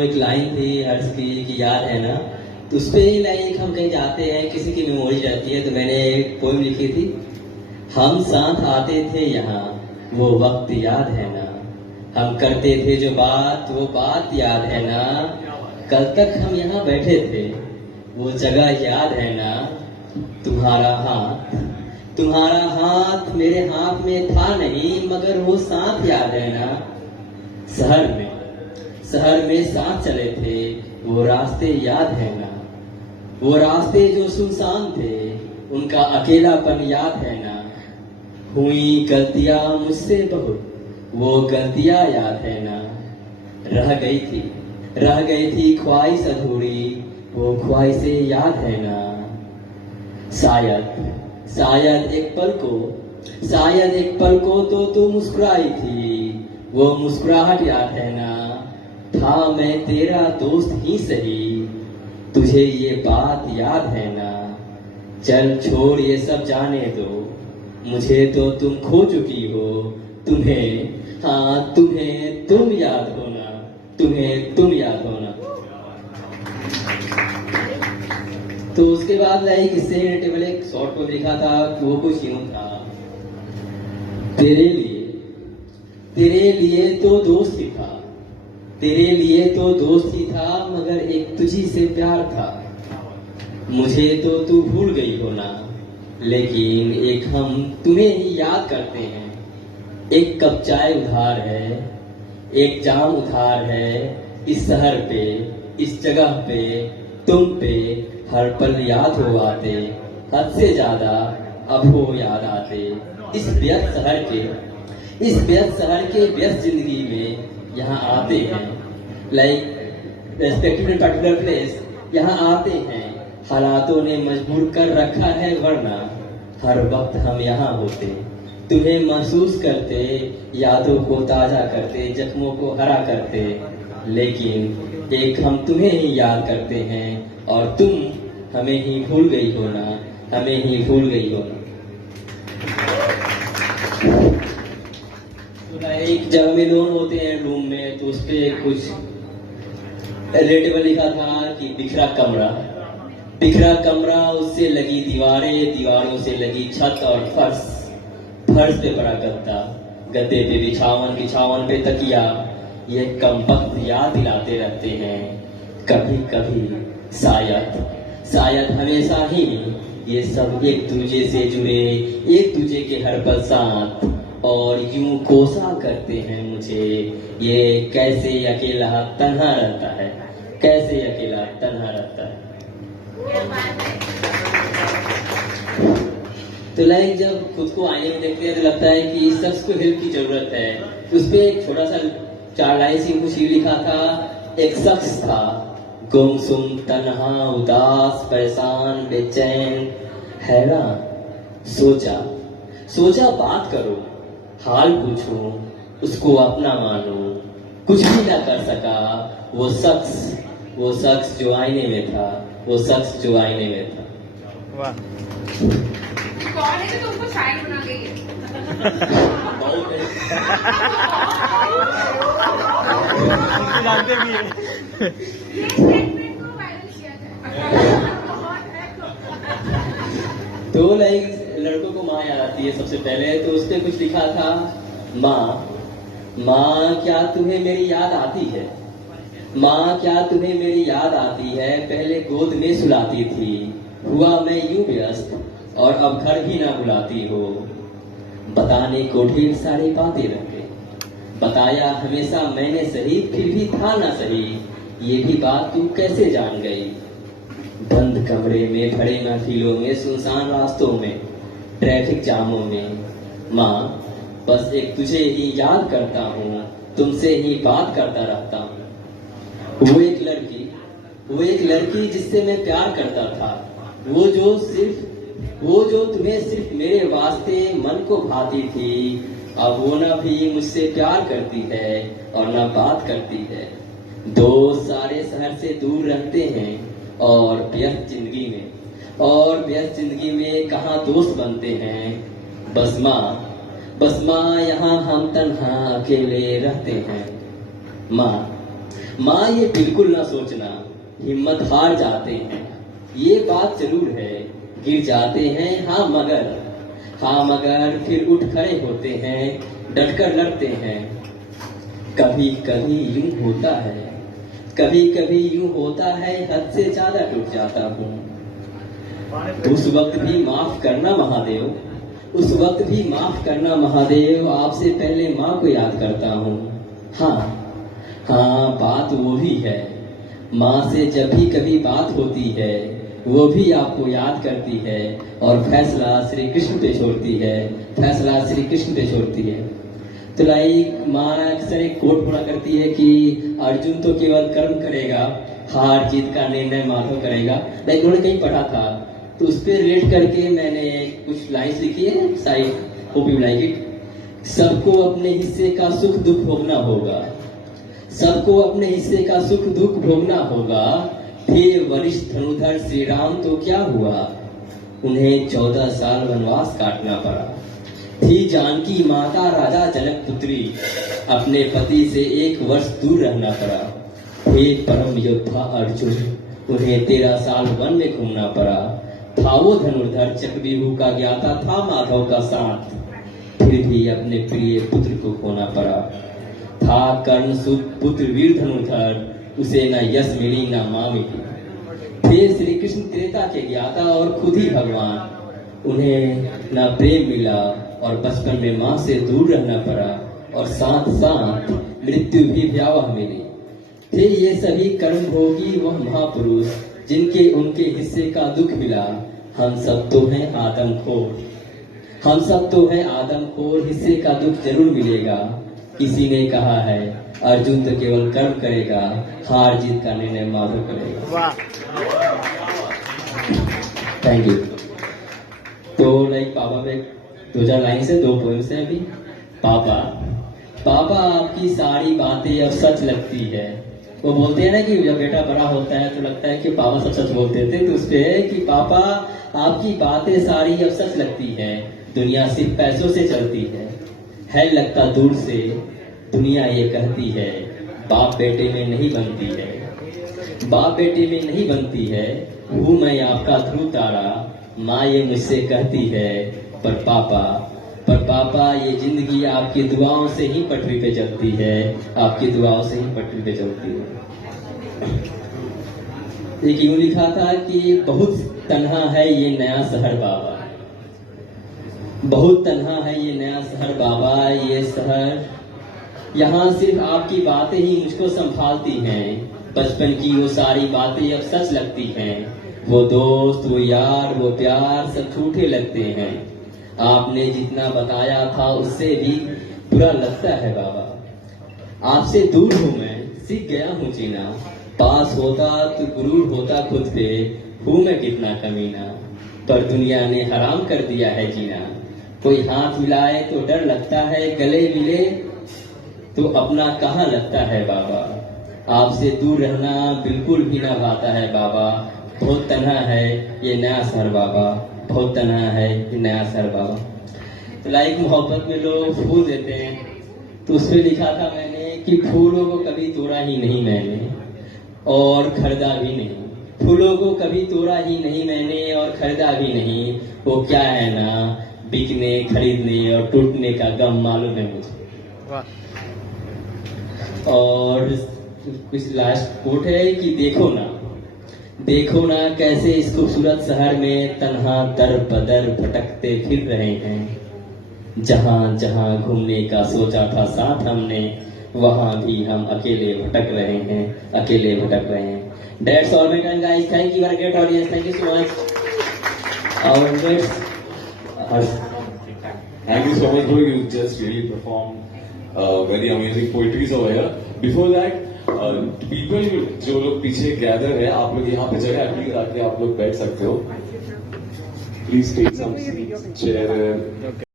एक लाइन थी हर्ष की कि याद है ना, तो उस पे ही लाइन हम कहीं जाते हैं, किसी की मेमोरी रहती है, तो मैंने एक पोएम लिखी थी। हम साथ आते थे यहाँ, वो वक्त याद है ना, हम करते थे जो बात, वो बात याद है ना, कल तक हम यहाँ बैठे थे, वो जगह याद है ना, तुम्हारा हाथ मेरे हाथ में था नहीं, मगर वो साथ याद है ना। शहर में साथ चले थे, वो रास्ते याद है ना, वो रास्ते जो सुनसान थे, उनका अकेलापन याद है ना। हुई गलतियां मुझसे बहुत, वो गलतियां याद है ना। रह गई थी ख्वाहिश अधूरी, वो ख्वाहिशें याद है ना। शायद एक पल को तो तू मुस्कुराई थी, वो मुस्कुराहट याद है ना। था मैं तेरा दोस्त ही सही, तुझे ये बात याद है ना। चल छोड़ ये सब जाने दो, मुझे तो तुम खो चुकी हो, तुम्हें तुम याद होना, तुम्हें तुम याद होना। तो उसके बाद लाइक इससे रिलेटेबल एक शॉर्ट पोएम लिखा था कि वो कुछ यूं था। तेरे लिए तो दोस्त ही था, तेरे लिए तो दोस्त ही था, मगर एक तुझी से प्यार था। मुझे तो तू भूल गई हो ना, लेकिन एक हम तुम्हें ही याद करते हैं। एक कप चाय उधार है, एक जाम उधार है, इस शहर पे, इस जगह पे, तुम पे हर पल याद हो आते, हद से ज्यादा अब हो याद आते। इस व्यस्त शहर के व्यस्त जिंदगी में यहाँ आते हैं, लाइक रेस्पेक्टिव पर्टिकुलर प्लेस, यहाँ आते हैं। हालातों ने मजबूर कर रखा है, वरना हर वक्त हम यहाँ होते। तुम्हें महसूस करते, यादों को ताजा करते, जख्मों को हरा करते, लेकिन एक हम तुम्हें ही याद करते हैं, और तुम हमें ही भूल गई हो ना, हमें ही भूल गई हो ना। तो एक जब में लोग होते हैं रूम में, तो उस पे कुछ रिलेटेबल लिखा था कि बिखरा कमरा, उससे लगी दीवारें, दीवारों से लगी छत और फर्श पे पड़ा गद्दे पे बिछावन पे तकिया। ये कम वक्त याद दिलाते रहते हैं, कभी कभी शायद हमेशा ही ये सब एक दूजे से जुड़े, एक दूजे के हर पल साथ, और यूं कोसा करते हैं मुझे, ये कैसे अकेला तन्हा रहता है, कैसे अकेला तन्हा रहता है। तो लाइक जब खुद को आईने में देखते हैं तो लगता है कि इस शख्स को हेल्प की जरूरत है। तो उस पर एक छोटा सा 4 लाइन से कुछ ही लिखा था। एक शख्स था गुमसुम, तन्हा, उदास, परेशान, बेचैन, हैरान। सोचा बात करो, हाल पूछो, उसको अपना मानो। कुछ भी ना कर सका वो शख्स जो आईने में था, वाह। कौन है जो तुमको शायर बना गई है? जानते भी हैं। ये स्टेटमेंट को वायरल किया जाए। तो लाइक लड़कों को माँ याद आती है सबसे पहले, तो उसने कुछ लिखा था। माँ क्या तुम्हें मेरी याद आती है? माँ क्या तुम्हें मेरी याद आती है? पहले गोद में सुलाती थी, हुआ मैं यूं व्यस्त, और अब घर भी ना बुलाती हो। बताने को ढेर सारी बातें रखे, बताया हमेशा मैंने सही, फिर भी था ना सही, ये भी बात तू कैसे जान गई? बंद कमरे में, भरे महफिलों में, सुनसान रास्तों में, ट्रैफिक जामों में, माँ बस एक तुझे ही याद करता हूँ, तुमसे ही बात करता रहता हूँ। वो एक लड़की जिससे मैं प्यार करता था, वो जो तुम्हें सिर्फ मेरे वास्ते मन को भाती थी, अब वो ना भी मुझसे प्यार करती है और ना बात करती है। दोस्त सारे शहर से दूर रहते हैं, और व्यस्त जिंदगी में कहाँ दोस्त बनते हैं। बस माँ यहाँ हम तन्हा अकेले रहते हैं। माँ माँ ये बिल्कुल ना सोचना, हिम्मत हार जाते हैं, ये बात जरूर है, गिर जाते हैं हाँ मगर फिर उठ खड़े होते हैं, डटकर लड़ते हैं। कभी कभी यूं होता है, कभी कभी यूं होता है, हद से ज्यादा टूट जाता हूँ। उस वक्त भी माफ करना महादेव, उस वक्त भी माफ करना महादेव, आपसे पहले माँ को याद करता हूँ। हाँ बात वो भी है, माँ से जब भी कभी बात होती है, वो भी आपको याद करती है और फैसला श्री कृष्ण पे छोड़ती है, फैसला श्री कृष्ण पे छोड़ती है। तो लाइक माँ अक्सर एक कोट बोला करती है कि अर्जुन तो केवल कर्म करेगा, हार जीत का निर्णय माधव करेगा। लाइक उन्होंने कहीं पढ़ा था, तो उस पर रिलेट करके मैंने कुछ लाइन्स लिखी है, side hope you like it. सबको अपने हिस्से का सुख दुख भोगना होगा, सबको अपने हिस्से का सुख दुख भोगना होगा। थे वरिष्ठ धनुधर श्री राम तो क्या हुआ, उन्हें 14 साल वनवास काटना पड़ा। थी जानकी माता राजा जनक पुत्री, अपने पति से 1 वर्ष दूर रहना पड़ा। थे परम योद्धा अर्जुन, उन्हें 13 साल वन में घूमना पड़ा। था वो धनुर्धर चक्रव्यूह का ज्ञाता, था माधव का साथ, फिर भी अपने प्रिय पुत्र को खोना पड़ा। था कर्ण सुत पुत्र वीर धनुर्धर, उसे न यश मिली न मां मिली। थे श्री कृष्ण त्रेता के ज्ञाता और खुद ही भगवान, उन्हें न प्रेम मिला और बचपन में मां से दूर रहना पड़ा, और साथ साथ मृत्यु भी भयावह मिली। थे ये सभी कर्म भोगी वह महापुरुष, जिनके उनके हिस्से का दुख मिला। हम सब तो हैं आदमखोर, हम सब तो हैं आदमखोर, हिस्से का दुख जरूर मिलेगा। किसी ने कहा है अर्जुन तो केवल कर्म करेगा, हार जीत का निर्णय माधव करेगा। Thank you. तो लाइक पापा पे 2000 लाइन से 2 पोएम्स है अभी। पापा आपकी सारी बातें अब सच लगती है। वो बोलते हैं ना कि जब बेटा बड़ा होता है तो लगता है कि पापा सब सच बोलते थे, तो उस पे है कि पापा आपकी बातें सारी अब सच लगती है, दुनिया सिर्फ पैसों से चलती है लगता दूर से, दुनिया ये कहती है बाप बेटे में नहीं बनती है, बाप बेटे में नहीं बनती है। हूँ मैं आपका ध्रुव तारा, माँ ये मुझसे कहती है, पर पापा ये जिंदगी आपकी दुआओं से ही पटरी पे चलती है, आपकी दुआओं से ही पटरी पे चलती है। एक यूं लिखा था कि बहुत तन्हा है ये नया शहर बाबा, बहुत तन्हा है ये नया शहर बाबा, ये शहर यहाँ सिर्फ आपकी बातें ही मुझको संभालती हैं। बचपन की वो सारी बातें अब सच लगती हैं, वो दोस्त वो यार वो प्यार सब झूठे लगते हैं। आपने जितना बताया था उससे भी बुरा लगता है बाबा। आपसे दूर हूँ मैं, सीख गया हूँ जीना, पास होता तो गुरूर होता खुद पे, हूँ मैं कितना कमीना, पर दुनिया ने हराम कर दिया है जीना। कोई हाथ मिलाए तो डर लगता है, गले मिले तो अपना कहाँ लगता है बाबा। आपसे दूर रहना बिल्कुल भी ना भाता है बाबा, बहुत तन्हा है ये नया शहर बाबा, बहुत तन्हा है ये नया शहर बाबा। तो लाइक मोहब्बत में लोग फूल देते हैं, तो उसमें लिखा था मैंने कि फूलों को कभी तोड़ा ही नहीं मैंने और खरीदा भी नहीं, फूलों को कभी तोड़ा ही नहीं मैंने और खरीदा भी नहीं। वो क्या है ना, बिकने खरीदने और टूटने का गम मालूम है मुझे। और कुछ लास्ट कोट है कि देखो ना कैसे इस खूबसूरत शहर में तन्हा दर बदर भटकते फिर रहे हैं। जहां जहां घूमने का सोचा था साथ हमने, वहां भी हम अकेले भटक रहे हैं। That's all my time guys, thank you, you are a great audience, thank you so much. Thank you so much bro, you just really performed very amazing poetry over here. Before that, people जो लोग पीछे gather है, आप लोग यहाँ पे जगह अपनी आके आप लोग बैठ सकते हो. Please take some seats, chair.